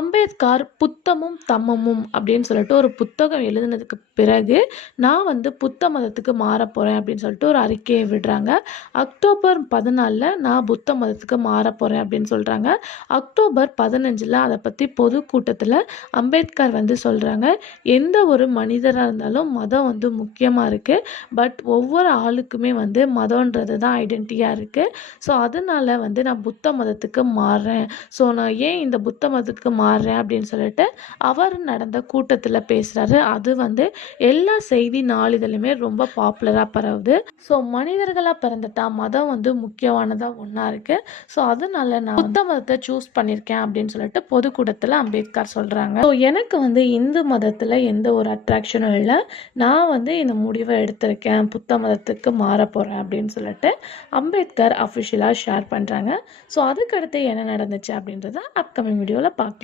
அம்பேத்கர் புத்தமும் தம்மமும் அப்படின்னு சொல்லிட்டு ஒரு புத்தகம் எழுதினதுக்கு பிறகு நான் புத்த மதத்துக்கு மாறப் போகிறேன் அப்படின்னு சொல்லிட்டு ஒரு அறிக்கையை விடுறாங்க. அக்டோபர் 14 நான் புத்த மதத்துக்கு மாறப் போகிறேன் அப்படின்னு சொல்கிறாங்க. அக்டோபர் 15 அதை பற்றி பொதுக்கூட்டத்தில் அம்பேத்கர் சொல்கிறாங்க, எந்த ஒரு மனிதராக இருந்தாலும் மதம் முக்கியமாக இருக்குது. பட் ஒவ்வொரு ஆளுக்குமே மதம்ன்றது தான் ஐடென்டிட்டியாக இருக்குது. ஸோ அதனால நான் புத்த மதத்துக்கு மாறுறேன். ஸோ நான் ஏன் இந்த புத்த மதத்துக்கு மாறுறேன் அப்படின்னு சொல்லிட்டு அவர் நடந்த கூட்டத்தில் பேசுகிறாரு. அது எல்லா செய்தி நாளிதழுமே ரொம்ப பாப்புலராக பரவுது. ஸோ மனிதர்களாக பிறந்துட்டா மதம் முக்கியமானதாக ஒன்றா இருக்குது. ஸோ அதனால நான் புத்த மதத்தை சூஸ் பண்ணியிருக்கேன் அப்படின்னு சொல்லிட்டு பொதுக்கூட்டத்தில் அம்பேத்கர் சொல்கிறாங்க. ஸோ எனக்கு இந்து மதத்தில் எந்த ஒரு அட்ராக்ஷனும் இல்லை. நான் இந்த முடிவை எடுத்திருக்கேன், புத்த மதத்துக்கு மாற போகிறேன் அப்படின்னு சொல்லிட்டு அம்பேத்கர் அஃபிஷியலாக ஷேர் பண்ணுறாங்க. ஸோ அதுக்கடுத்து என்ன நடந்துச்சு அப்படின்றத அப்கமிங் வீடியோவில் பார்க்கலாம்.